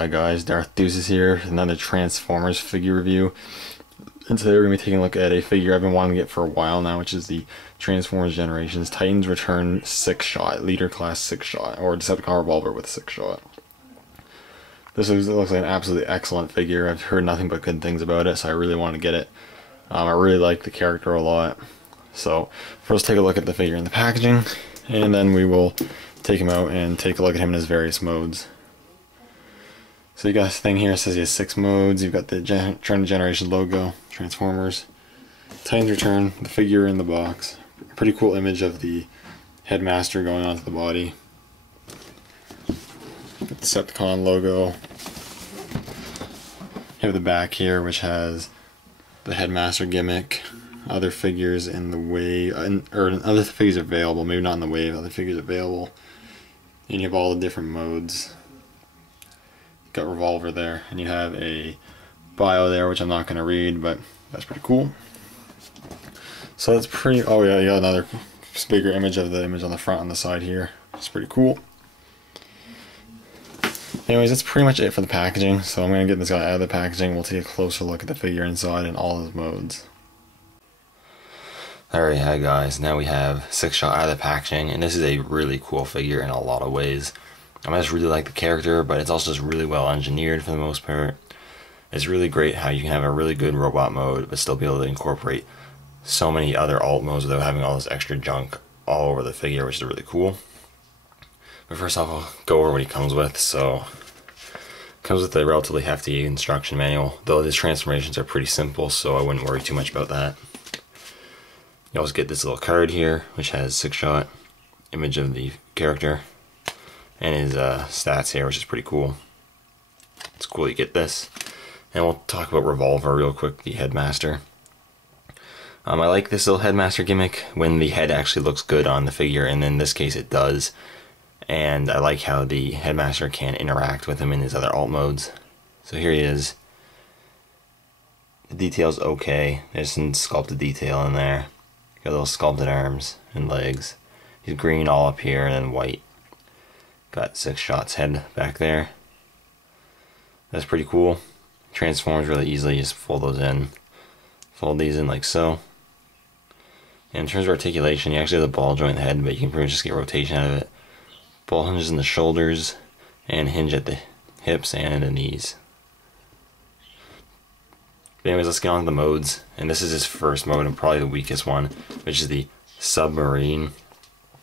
Hi guys, Darth Deuces here, another Transformers figure review. And today we're going to be taking a look at a figure I've been wanting to get for a while now, which is the Transformers Generations Titans Return 6-shot, Leader Class 6-shot, or Decepticon Revolver with 6-shot. This looks like an absolutely excellent figure. I've heard nothing but good things about it, so I really want to get it. I really like the character a lot. So first take a look at the figure in the packaging, and then we will take him out and take a look at him in his various modes. So you got this thing here, it says he has 6 modes. You've got the Return to Generation logo, Transformers, Titans Return, the figure in the box. Pretty cool image of the Headmaster going onto the body. Got the Decepticon logo. You have the back here, which has the Headmaster gimmick. Other figures in the wave, or other figures available, maybe not in the wave, other figures available. And you have all the different modes. Got Revolver there, and you have a bio there, which I'm not going to read, but that's pretty cool. So that's pretty. Oh yeah, you got another bigger image of the image on the front on the side here. It's pretty cool. Anyways, that's pretty much it for the packaging. So I'm going to get this guy out of the packaging. We'll take a closer look at the figure inside and all his modes. Alright, hi guys. Now we have 6-shot out of the packaging, and this is a really cool figure in a lot of ways. I just really like the character, but it's also just really well engineered for the most part. It's really great how you can have a really good robot mode, but still be able to incorporate so many other alt modes without having all this extra junk all over the figure, which is really cool. But first off, I'll go over what he comes with. So, it comes with a relatively hefty instruction manual, though his transformations are pretty simple, so I wouldn't worry too much about that. You also get this little card here, which has 6-shot image of the character and his stats here, which is pretty cool. It's cool you get this. And we'll talk about Revolver real quick, the Headmaster. I like this little Headmaster gimmick when the head actually looks good on the figure, and in this case it does. And I like how the Headmaster can interact with him in his other alt modes. So here he is. The detail's okay. There's some sculpted detail in there. Got little sculpted arms and legs. He's green all up here and then white. Got 6-shot's head back there. That's pretty cool. Transforms really easily. Just fold those in. Fold these in like so. And in terms of articulation, you actually have the ball joint head, but you can pretty much just get rotation out of it. Ball hinges in the shoulders and hinge at the hips and in the knees. But anyways, let's get on to the modes. And this is his first mode and probably the weakest one, which is the Submarine.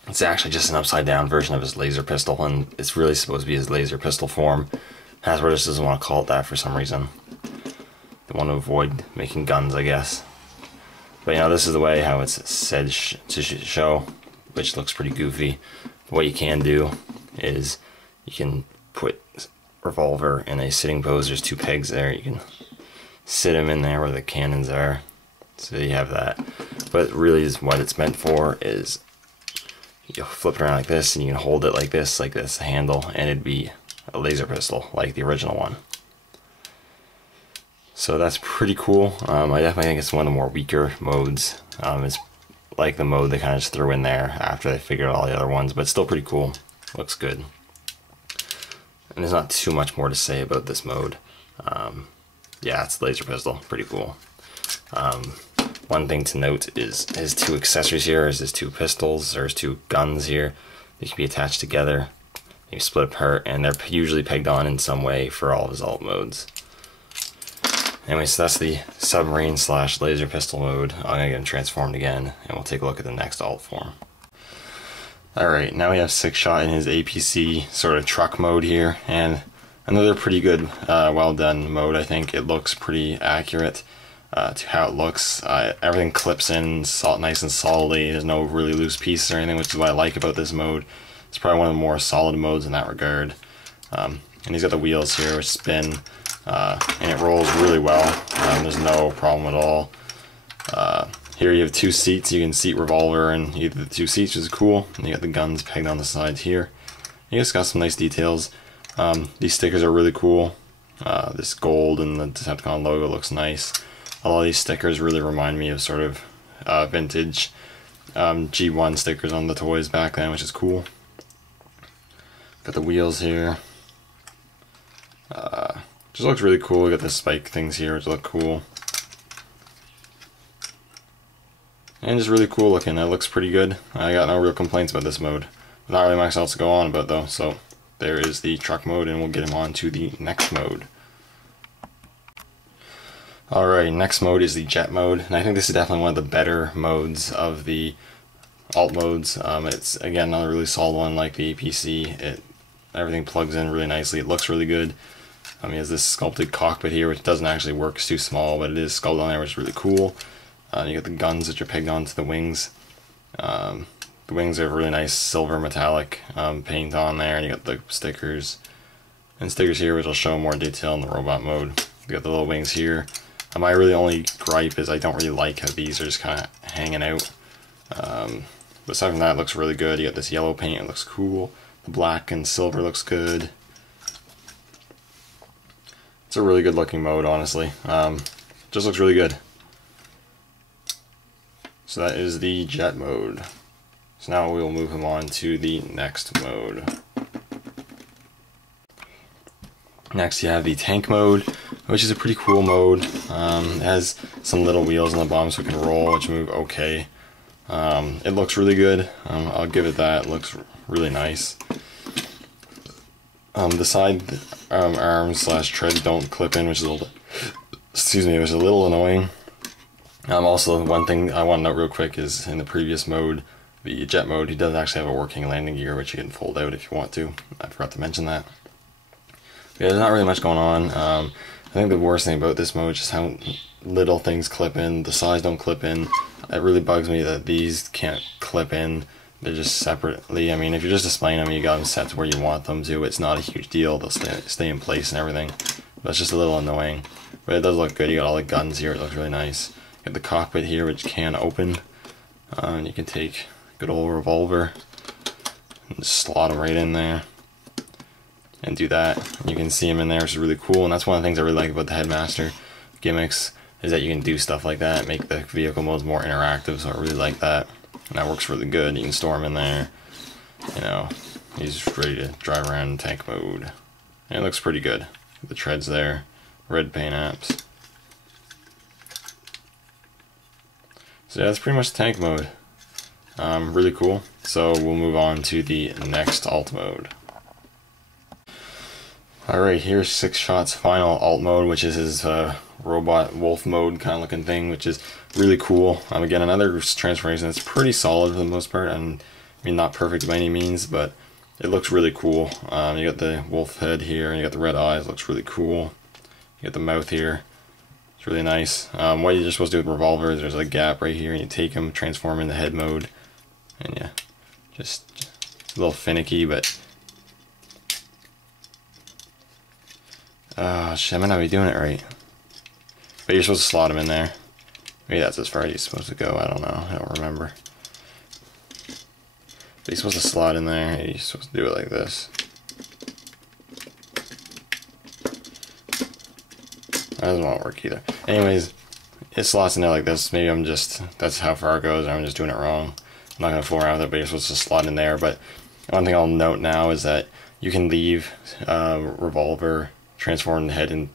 It's actually just an upside down version of his laser pistol, and it's really supposed to be his laser pistol form. Hasbro just doesn't want to call it that for some reason. They want to avoid making guns, I guess. But you know, this is the way how it's said to show, which looks pretty goofy. What you can do is you can put Revolver in a sitting pose. There's 2 pegs there. You can sit him in there where the cannons are. So you have that. But really is what it's meant for is you flip it around like this, and you can hold it like this, the handle, and it'd be a laser pistol, like the original one. So that's pretty cool. I definitely think it's one of the more weaker modes. It's like the mode they kind of just threw in there after they figured out all the other ones, but it's still pretty cool. Looks good. And there's not too much more to say about this mode. Yeah, it's the laser pistol. Pretty cool. One thing to note is his 2 accessories here, is his 2 pistols, or his 2 guns here. They can be attached together, they split apart, and they're usually pegged on in some way for all of his alt modes. Anyway, so that's the Submarine / laser pistol mode. I'm going to get him transformed again, and we'll take a look at the next alt form. Alright, now we have 6-shot in his APC sort of truck mode here, and another pretty good, well done mode. I think it looks pretty accurate to how it looks. Everything clips in nice and solidly. There's no really loose pieces or anything, which is what I like about this mode. It's probably one of the more solid modes in that regard. And he's got the wheels here which spin, and it rolls really well. There's no problem at all. Here you have 2 seats. You can seat Revolver in either the 2 seats, which is cool. And you got the guns pegged on the sides here. You just got some nice details. These stickers are really cool. This gold and the Decepticon logo looks nice. A lot of these stickers really remind me of sort of vintage G1 stickers on the toys back then, which is cool. Got the wheels here. Just looks really cool. We got the spike things here, which look cool. And just really cool looking. It looks pretty good. I got no real complaints about this mode. Not really much else to go on about though, so there is the truck mode, and we'll get him on to the next mode. Alright, next mode is the jet mode, and I think this is definitely one of the better modes of the alt modes. It's again another really solid one like the APC. Everything plugs in really nicely. It looks really good. He has this sculpted cockpit here, which doesn't actually work, it's too small, but it is sculpted on there, which is really cool. You got the guns that are pegged onto the wings. The wings have really nice silver metallic paint on there, and you got the stickers. And stickers here, which will show more detail in the robot mode. You got the little wings here. My really only gripe is I don't really like how these are just kind of hanging out. But aside from that, it looks really good. You got this yellow paint, it looks cool. The black and silver looks good. It's a really good looking mode, honestly. Just looks really good. So that is the jet mode. So now we'll move him on to the next mode. Next you have the tank mode, which is a pretty cool mode. It has some little wheels on the bottom so it can roll, which move okay. It looks really good. I'll give it that. It looks really nice. The side arms / tread don't clip in, which is a little, which is a little annoying. Also, one thing I want to note real quick is in the previous mode, the jet mode, he does actually have a working landing gear, which you can fold out if you want to. I forgot to mention that. Yeah, there's not really much going on. I think the worst thing about this mode is just how little things clip in. The sides don't clip in. It really bugs me that these can't clip in. They're just separately. I mean, if you're just displaying them, you got them set to where you want them to. It's not a huge deal. They'll stay in place and everything. But it's just a little annoying. But it does look good. You got all the guns here. It looks really nice. You got the cockpit here, which can open. And you can take a good old revolver and just slot them right in there. And do that. You can see him in there, which is really cool. And that's one of the things I really like about the Headmaster gimmicks, is that you can do stuff like that, make the vehicle modes more interactive. So I really like that. And that works really good. You can store him in there. You know, he's ready to drive around in tank mode. And it looks pretty good. The treads there, red paint apps. So yeah, that's pretty much tank mode. Really cool. So we'll move on to the next alt mode. Alright, here's Six Shot's final alt mode, which is his robot wolf mode kind of looking thing, which is really cool. Again, another transformation that's pretty solid for the most part, and I mean not perfect by any means, but it looks really cool. You got the wolf head here, and you got the red eyes, looks really cool. You got the mouth here, it's really nice. What you're supposed to do with revolvers, there's a gap right here, and you take them, transform in the head mode, and yeah, just a little finicky, but shit, I might not be doing it right. But you're supposed to slot him in there. Maybe that's as far as he's supposed to go, I don't know, I don't remember. But he's supposed to slot in there, and he's supposed to do it like this. That doesn't want to work either. Anyways, it slots in there like this. Maybe I'm just, that's how far it goes, or I'm just doing it wrong. I'm not going to fool around with it, but you're supposed to slot in there. But one thing I'll note now is that you can leave revolver transformed head and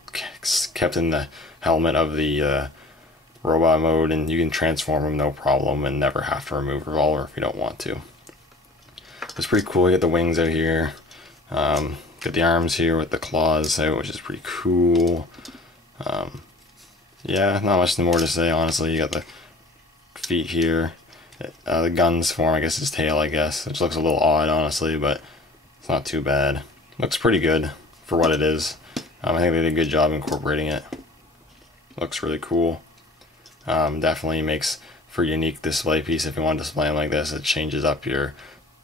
kept in the helmet of the robot mode, and you can transform them no problem and never have to remove revolver if you don't want to. It's pretty cool. You get the wings out here, got the arms here with the claws out, which is pretty cool. Yeah, not much more to say, honestly. You got the feet here, the guns form, I guess his tail, I guess, which looks a little odd, honestly, but it's not too bad. Looks pretty good for what it is. I think they did a good job incorporating it. Looks really cool. Definitely makes for a unique display piece. If you want to display them like this, it changes up your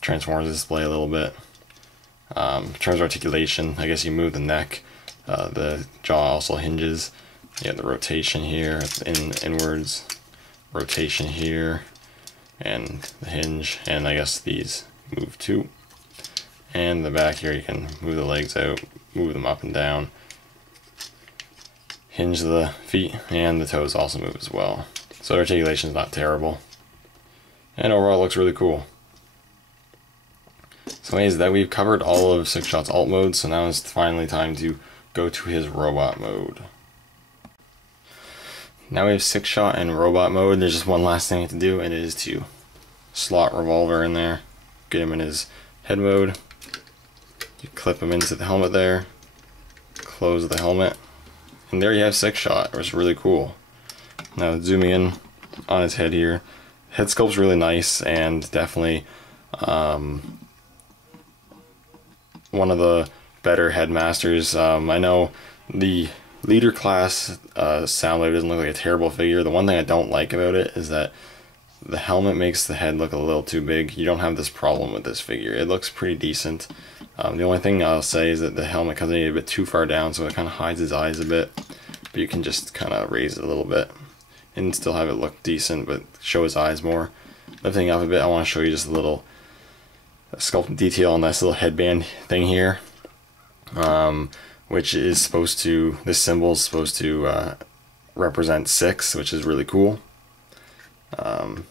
Transformers display a little bit. In terms of articulation, I guess you move the neck. The jaw also hinges. You have the rotation here, inwards. Rotation here. And the hinge. And I guess these move too. And the back here, you can move the legs out, move them up and down. Hinge the feet, and the toes also move as well. So articulation is not terrible. And overall it looks really cool. So anyways, that we've covered all of Six Shot's alt modes, so now it's finally time to go to his robot mode. Now we have 6-shot and robot mode. There's just one last thing to do, and it is to slot Revolver in there, get him in his head mode. You clip him into the helmet there, close the helmet, and there you have 6-shot. It was really cool. Now zooming in on his head here, head sculpt's really nice and definitely one of the better headmasters. I know the leader class Soundwave doesn't look like a terrible figure. The one thing I don't like about it is that the helmet makes the head look a little too big. You don't have this problem with this figure. It looks pretty decent. The only thing I'll say is that the helmet comes in a bit too far down, so it kind of hides his eyes a bit. But you can just kind of raise it a little bit and still have it look decent, but show his eyes more. Lifting up a bit, I want to show you just a little sculpted detail on this little headband thing here, which is supposed to, this symbol is supposed to represent 6, which is really cool. But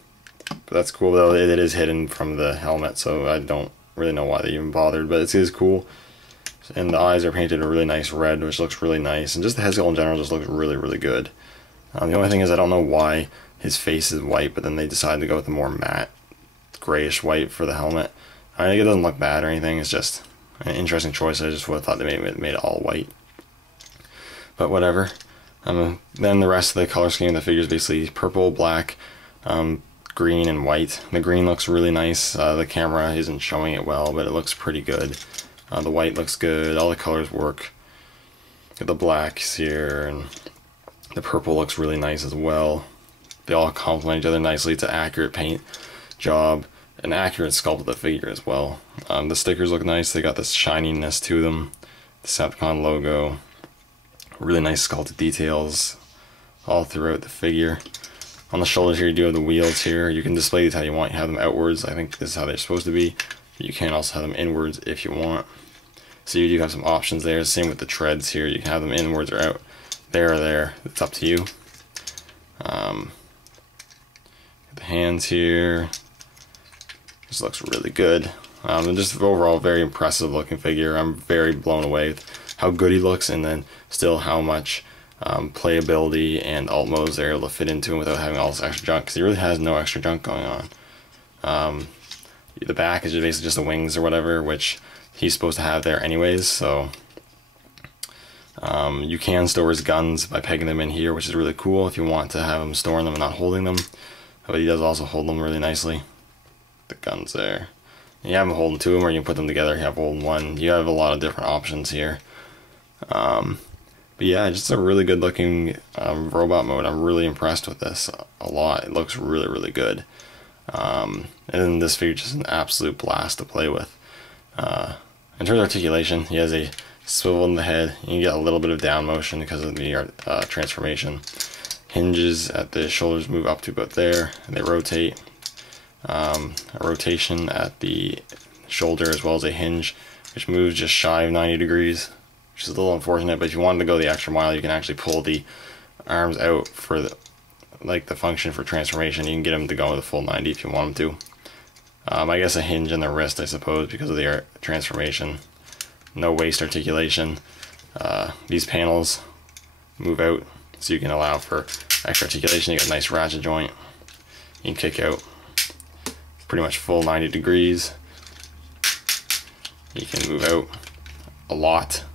that's cool, though it is hidden from the helmet, so I don't really know why they even bothered, but it is cool. And the eyes are painted a really nice red, which looks really nice, and just the head sculpt in general just looks really, really good. The only thing is I don't know why his face is white, but then they decided to go with a more matte grayish white for the helmet. I think it doesn't look bad or anything, it's just an interesting choice. I just would have thought they made it all white. But whatever. Then the rest of the color scheme of the figure is basically purple, black, green, and white. The green looks really nice. The camera isn't showing it well, but it looks pretty good. The white looks good. All the colors work. The blacks here, and the purple looks really nice as well. They all complement each other nicely. It's an accurate paint job, an accurate sculpt of the figure as well. The stickers look nice. They got this shininess to them. The Decepticon logo. Really nice sculpted details all throughout the figure. On the shoulders here you do have the wheels here. You can display these how you want. You have them outwards. I think this is how they're supposed to be. You can also have them inwards if you want. So you do have some options there. Same with the treads here. You can have them inwards or out. There or there. It's up to you. The hands here. This looks really good. And just overall very impressive looking figure. I'm very blown away with how good he looks, and then still how much playability and alt modes they're able to fit into him without having all this extra junk, because he really has no extra junk going on. The back is basically just the wings or whatever, which he's supposed to have there anyways, so you can store his guns by pegging them in here, which is really cool if you want to have him storing them and not holding them. But he does also hold them really nicely. The guns there. You have them holding 2 of them, or you can put them together, you have holding 1. You have a lot of different options here. But yeah, just a really good looking robot mode. I'm really impressed with this a lot. It looks really, really good. And this figure is just an absolute blast to play with. In terms of articulation, he has a swivel in the head. You can get a little bit of down motion because of the transformation. Hinges at the shoulders move up to about there, and they rotate. A rotation at the shoulder as well as a hinge, which moves just shy of 90 degrees, which is a little unfortunate, but if you wanted to go the extra mile, you can actually pull the arms out for the function for transformation. You can get them to go with a full 90 if you want them to. I guess a hinge in the wrist, I suppose, because of the transformation. No waist articulation. These panels move out, so you can allow for extra articulation. You got a nice ratchet joint. You can kick out pretty much full 90 degrees. You can move out a lot.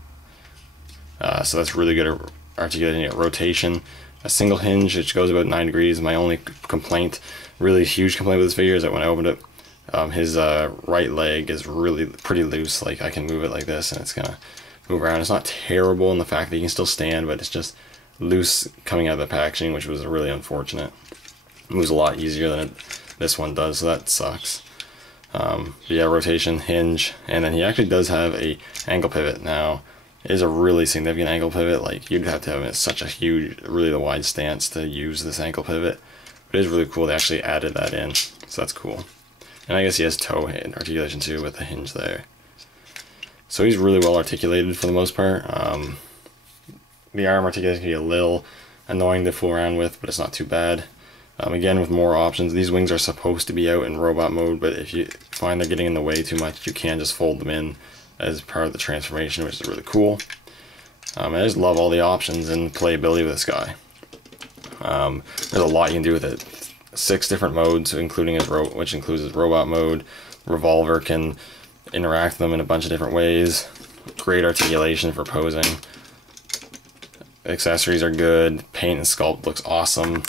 So that's really good at articulating it. Rotation. A single hinge, which goes about 9 degrees. My only complaint, really huge complaint with this figure, is that when I opened it, his right leg is really pretty loose. Like, I can move it like this and it's gonna move around. It's not terrible in the fact that you can still stand, but it's just loose coming out of the packaging, which was really unfortunate. It moves a lot easier than this one does, so that sucks. But yeah, rotation, hinge, and then he actually does have a angle pivot. Now, it is a really significant angle pivot. Like, you'd have to have such a huge, really wide stance to use this ankle pivot. But it is really cool they actually added that in, so that's cool. And I guess he has toe hand articulation too with the hinge there. So he's really well articulated for the most part. The arm articulation can be a little annoying to fool around with, but it's not too bad. Again, with more options, these wings are supposed to be out in robot mode, but if you find they're getting in the way too much, you can just fold them in as part of the transformation, which is really cool. I just love all the options and playability with this guy. There's a lot you can do with it. 6 different modes, including which includes his robot mode. Revolver can interact with them in a bunch of different ways. Great articulation for posing. Accessories are good. Paint and sculpt looks awesome.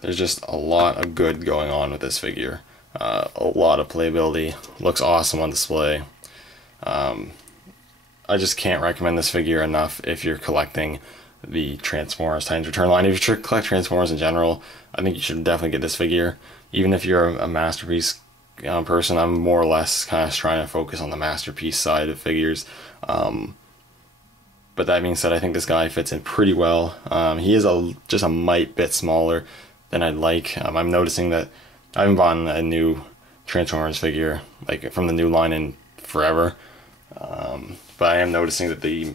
There's just a lot of good going on with this figure. A lot of playability. Looks awesome on display. I just can't recommend this figure enough if you're collecting the Transformers Titans Return line. If you collect Transformers in general, I think you should definitely get this figure. Even if you're a Masterpiece person, I'm more or less kind of trying to focus on the Masterpiece side of figures. But that being said, I think this guy fits in pretty well. He is just a mite bit smaller than I'd like. I'm noticing that I haven't bought a new Transformers figure like from the new line in forever. But I am noticing that the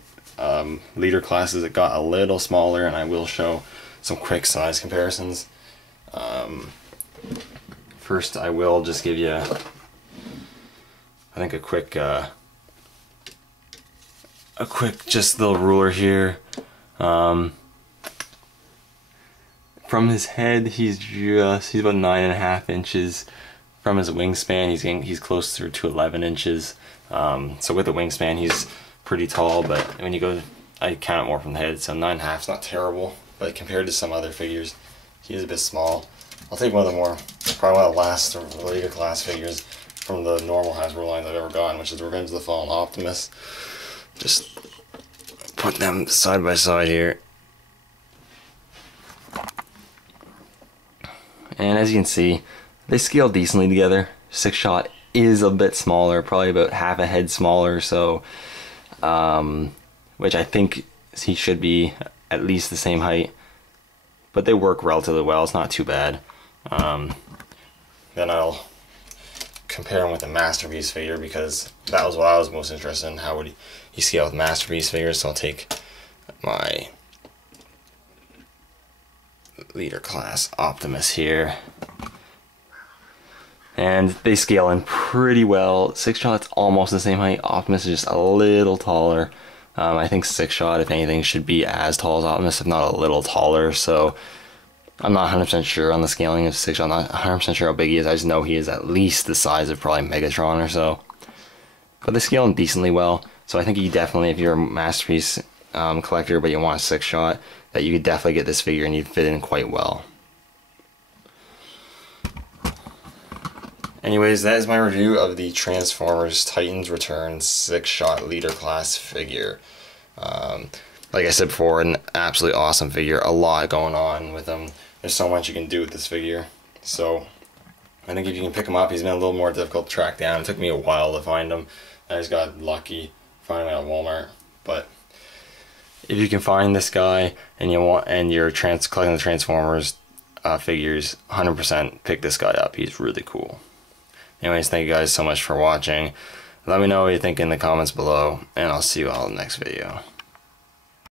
leader classes it got a little smaller, and I will show some quick size comparisons. First, I will just give you, I think, a quick just little ruler here. From his head, he's about 9.5 inches. From his wingspan, he's closer to 11 inches. So with the wingspan, he's pretty tall, but when you go, I count it more from the head, so 9.5 is not terrible, but compared to some other figures, he is a bit small. I'll take one of the probably one of the last later class figures from the normal Hasbro lines I've ever gotten, which is Revenge of the Fallen Optimus. Just put them side by side here. And as you can see, they scale decently together. Six Shot is a bit smaller, probably about half a head smaller, so which I think he should be at least the same height, but they work relatively well. It's not too bad. Then I'll compare him with a Masterpiece figure, because that was what I was most interested in. How would he scale with Masterpiece figures? So I'll take my leader class Optimus here, and they scale in pretty well. Six Shot's almost the same height. Optimus is just a little taller. I think Six Shot, if anything, should be as tall as Optimus, if not a little taller. So I'm not 100% sure on the scaling of Six Shot. I'm not 100% sure how big he is. I just know he is at least the size of probably Megatron or so. But they scale him decently well. So I think you definitely, if you're a Masterpiece collector but you want a Six Shot, that you could definitely get this figure and you'd fit in quite well. Anyways, that is my review of the Transformers Titans Return Six Shot Leader Class figure. Like I said before, an absolutely awesome figure. A lot going on with him. There's so much you can do with this figure. So I think if you can pick him up, he's been a little more difficult to track down. It took me a while to find him. I just got lucky finding him at Walmart. But if you can find this guy and you're collecting the Transformers figures, 100% pick this guy up. He's really cool. Anyways, thank you guys so much for watching. Let me know what you think in the comments below, and I'll see you all in the next video.